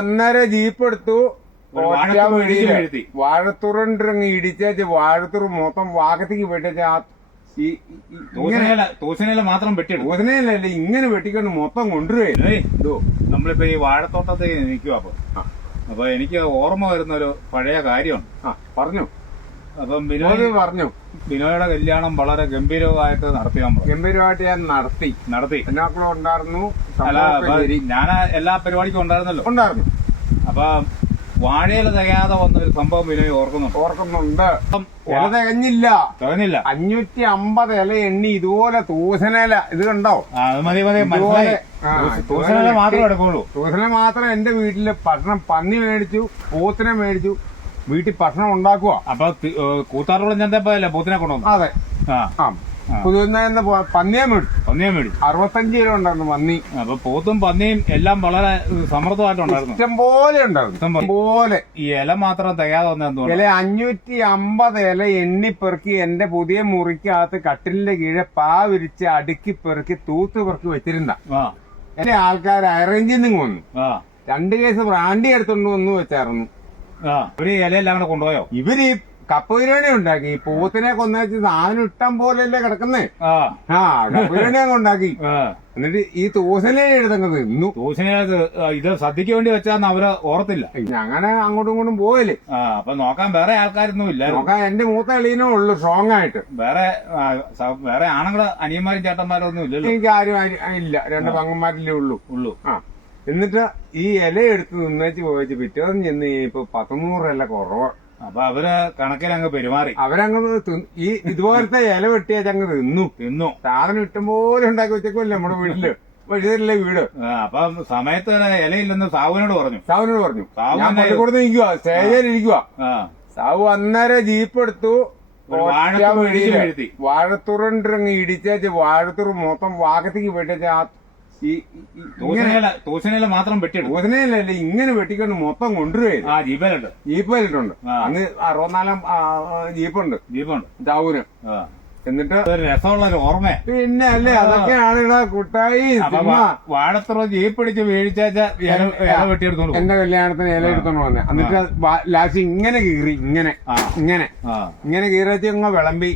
ഒന്നര ജീപ്പ് എടുത്തു. വാഴത്തുറണ്ടിറങ്ങി ഇടിച്ചേച്ച് വാഴത്തുറ് മൊത്തം വാകത്തേക്ക് വെട്ടിച്ച് തൂശനില മാത്രം വെട്ടിയെടുക്കും. തൂശനയിലല്ലേ ഇങ്ങനെ വെട്ടിക്കൊണ്ട് മൊത്തം കൊണ്ടുവരുവേ. നമ്മളിപ്പോ ഈ വാഴത്തോട്ടത്തിൽ നിൽക്കുക. അപ്പൊ എനിക്ക് ഓർമ്മ വരുന്ന ഒരു പഴയ കാര്യമാണ്. പറഞ്ഞു. അപ്പം പറഞ്ഞു ബിനോയുടെ കല്യാണം വളരെ ഗംഭീരമായിട്ട് നടത്തി. ഗംഭീരമായിട്ട് ഞാൻ നടത്തി. എന്നാക്കളും ഉണ്ടായിരുന്നു. ഞാൻ എല്ലാ പരിപാടിക്കും ഉണ്ടായിരുന്നു. അപ്പൊ വാഴയില തികയാതെ വന്നൊരു സംഭവം ബിനോയ് ഓർക്കുന്നുണ്ട്. ഇല തികഞ്ഞില്ല. 550 ഇല എണ്ണി ഇതുപോലെ തൂശനില. ഇത് കണ്ടോ? തൂശനില മാത്രമേ എടുക്കുള്ളൂ. തൂശനില മാത്രം. എന്റെ വീട്ടില് ഭക്ഷണം പന്നി മേടിച്ചു, പോത്തിനെ മേടിച്ചു. വീട്ടിൽ ഭക്ഷണം ഉണ്ടാക്കുക. അപ്പൊ കൂത്താറുകുളം ചെന്നപ്പോഴല്ലേ പോത്തിനെ കൊണ്ടുവന്നു? അതെ. പുതുന്ന പന്നിയെ മേടിച്ചു. 65 കിലോ ഉണ്ടായിരുന്നു പന്നി. അപ്പൊ പോത്തും പന്നിയും എല്ലാം വളരെ സമൃദ്ധമായിട്ടുണ്ടായിരുന്നു. ഇഷ്ടംപോലെ ഉണ്ടായിരുന്നു. ഈ ഇല മാത്രം തികയാതെ വന്നു. ഇല 550 ഇല എണ്ണിപ്പെറുക്കി എന്റെ പുതിയ മുറിക്കകത്ത് കട്ടിലിന്റെ കീഴെ പാ വിരിച്ച് അടുക്കി പെറുക്കി തൂത്ത് പെറുക്കി വെച്ചിരുന്ന എന്റെ ആൾക്കാർ അറേഞ്ചിൽ നിന്ന് വന്നു. 2 കേസ് ബ്രാൻഡി എടുത്തോണ്ട് വന്നു വെച്ചായിരുന്നു. ഇവര് ഇലയെല്ലാം കൂടെ കൊണ്ടുപോയോ? ഇവര് കപ്പ ബിരിയാണി ഉണ്ടാക്കി. പോത്തിനെ കൊന്നേച്ച് സാധനം ഇഷ്ടം പോലെയല്ലേ കിടക്കുന്നേ. കപ്പ ബിരിയാണി അങ്ങ് ഉണ്ടാക്കി. എന്നിട്ട് ഈ തൂശനെ എടുത്തങ്ങ് തിന്നു. ഇത് സദ്യക്ക് വേണ്ടി വെച്ചാന്ന് അവര് ഓർത്തില്ല. അങ്ങനെ അങ്ങോട്ടും ഇങ്ങോട്ടും പോയല്ലേ. അപ്പൊ നോക്കാൻ വേറെ ആൾക്കാരൊന്നും ഇല്ല. നോക്കാൻ എന്റെ മൂത്ത എളീനേ ഉള്ളു സ്ട്രോങ് ആയിട്ട്. വേറെ ആണുങ്ങള് അനിയന്മാരും ചേട്ടന്മാരും ഒന്നും ഇല്ലല്ലോ. എനിക്ക് ആരും ഇല്ല. 2 പങ്ങന്മാരിലേ ഉള്ളൂ. എന്നിട്ട് ഈ ഇല എടുത്ത് നിന്നേച്ച് പോയിച്ച് പിറ്റേന്ന് ചെന്ന് ഇപ്പൊ 100 ഇല കുറവ്. അപ്പൊ അവര് കണക്കിലങ്ങ് പെരുമാറി. അവരങ്ങ് ഈ ഇതുപോലത്തെ ഇല വെട്ടിയങ്ങ് തിന്നു. സാധനം ഇഷ്ടംപോലെ ഉണ്ടാക്കി വെച്ചേക്കുമല്ലേ നമ്മുടെ വീട്ടില്. വഴുതല്ലേ വീട്. അപ്പൊ സമയത്ത് ഇലയില്ലെന്ന് സാവുവിനോട് പറഞ്ഞു. ഞാൻ പള്ളിക്കൂടത്ത് നിൽക്കുക, സ്റ്റേജിൽ ഇരിക്കുക. സാവു അന്നേര ജീപ്പ് എടുത്തു. വാഴത്തുറണ്ടിറങ്ങി ഇടിച്ചേച്ച് വാഴത്തുറ് മൊത്തം വാകത്തേക്ക് വെട്ടിച്ച് തൂശനില മാത്രം വെട്ടിയെടുക്കും. തൂശനയിലല്ലേ ഇങ്ങനെ വെട്ടിക്കൊണ്ട് മൊത്തം കൊണ്ടുവരുവേ. ജീപ്പിലിട്ടുണ്ട്. അന്ന് 64 ജീപ്പുണ്ട് ചാവൂര്. എന്നിട്ട് രസമുള്ള ഒരു ഓർമ്മ. പിന്നെ അല്ലേ, അതൊക്കെയാണ് ഇവിടെ കുട്ടായി. വാഴത്തുറ ജീപ്പ് പിടിച്ച് വീഴ്ച ഇല വെട്ടിയെടുത്തോണ്ട് എന്റെ കല്യാണത്തിന് ഇല എടുത്തോണ്ട് വന്നേ. എന്നിട്ട് ലാസ്റ്റ് ഇങ്ങനെ കീറി ഇങ്ങനെ കീറി വെച്ച് വിളമ്പി.